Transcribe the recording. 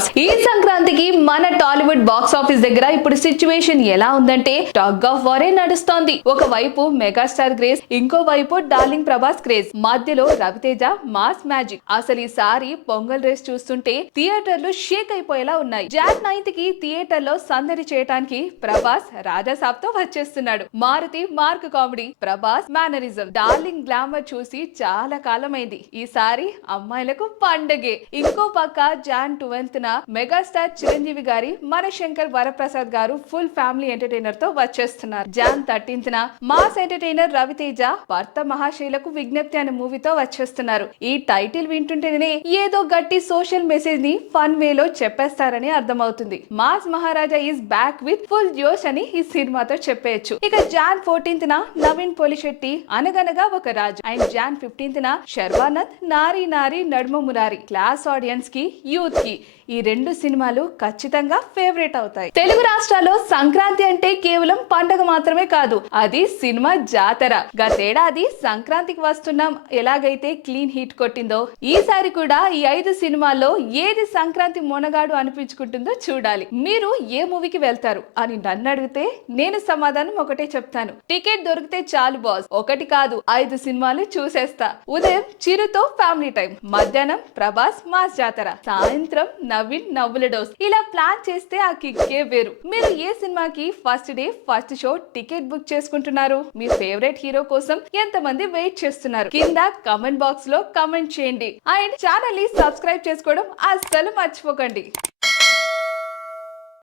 Talks ఈ సంక్రాంతికి మన టాలీవుడ్ బాక్స్ ఆఫీస్ దగ్గర ఇప్పుడు సిచ్యువేషన్ ఎలా ఉందంటే టగ్ ఆఫ్ వారే నడుస్తోంది. ఒకవైపు మెగాస్టార్ క్రేజ్ ఇంకో వైపు డార్లింగ్ ప్రభాస్ క్రేజ్ మధ్యలో రవితేజ మాస్ మ్యాజిక్. అసలు ఈసారి పొంగల్ రేస్ చూస్తుంటే థియేటర్లు షేక్ అయిపోయేలా ఉన్నాయి. జాన్ నైన్త్కి థియేటర్లో సందడి చేయడానికి ప్రభాస్ రాజాసాబ్తో వచ్చేస్తున్నాడు. Maruthi mark comedy Prabhas mannerism. Darling glamour చూసి చాలా కాలమైంది. ఈసారి అమ్మాయిలకు పండగే. ఇంకో పక్క జాన్ ట్వెల్త్ న మెగాస్టార్ చిరంజీవి గారి మన శంకర్ వరప్రసాద్ గారు ఫుల్ ఫ్యామిలీ ఎంటర్టైనర్తో వచ్చేస్తున్నారు. జాన్ థర్టీన్త్ న మాస్ ఎంటర్టైనర్ రవితేజ భర్త మహాశైలకు విజ్ఞప్తి అనే మూవీతో వచ్చేస్తున్నారు. ఈ టైటిల్ వింటుంటేనే ఏదో గట్టి సోషల్ మెసేజ్ని ఫన్ వేలో చెప్పేస్తారని అర్థమవుతుంది. Mass Maharaja is back with full josh అని ఈ సినిమాతో చెప్పేయచ్చు. ఇక జాన్ ఫోర్టీన్త్ న నవీన్ పోలిశెట్టి అనగనగా ఒక రాజు. అండ్ జాన్ ఫిఫ్టీన్త్ న శర్వానంద్ నారీ నారీ నడుమ మురారి. క్లాస్ ఆడియన్స్కి యూత్కి ఈ రెండు సినిమాలు ఖచ్చితంగా ఫేవరెట్ అవుతాయి. తెలుగు రాష్ట్రాల్లో సంక్రాంతి అంటే కేవలం పండగ మాత్రమే కాదు అది సినిమా జాతర. గతేడాది సంక్రాంతికి వస్తున్నాం. ఎలాగైతే క్లీన్ హీట్ కొట్టిందో ఈసారి కూడా ఈ ఐదు సినిమాల్లో ఏది సంక్రాంతి మొనగాడు అనిపించుకుంటుందో చూడాలి. మీరు ఏ మూవీకి వెళ్తారు అని నన్ను అడిగితే నేను సమాధానం ఒకటే చెప్తాను. టికెట్ దొరికితే చాలు బాస్. ఒకటి కాదు ఐదు సినిమాలు చూసేస్తా. ఉదయం చిరుతో ఫ్యామిలీ టైం. మధ్యాహ్నం ప్రభాస్ మాస్ జాతర. సాయంత్రం నవీన్ నవ్వుల డోస్. ఇలా ప్లాన్ చేస్తే ఆ కిక్కే వేరు. మీరు ఏ సినిమాకి first day first show ticket book చేసుకుంటున్నారు? మీ ఫేవరెట్ హీరో కోసం ఎంతమంది వెయిట్ చేస్తున్నారు? కింద కమెంట్ బాక్స్లో కమెంట్ చేయండి. అండ్ ఛానల్ని సబ్స్క్రైబ్ చేసుకోవడం అస్సలు మర్చిపోకండి.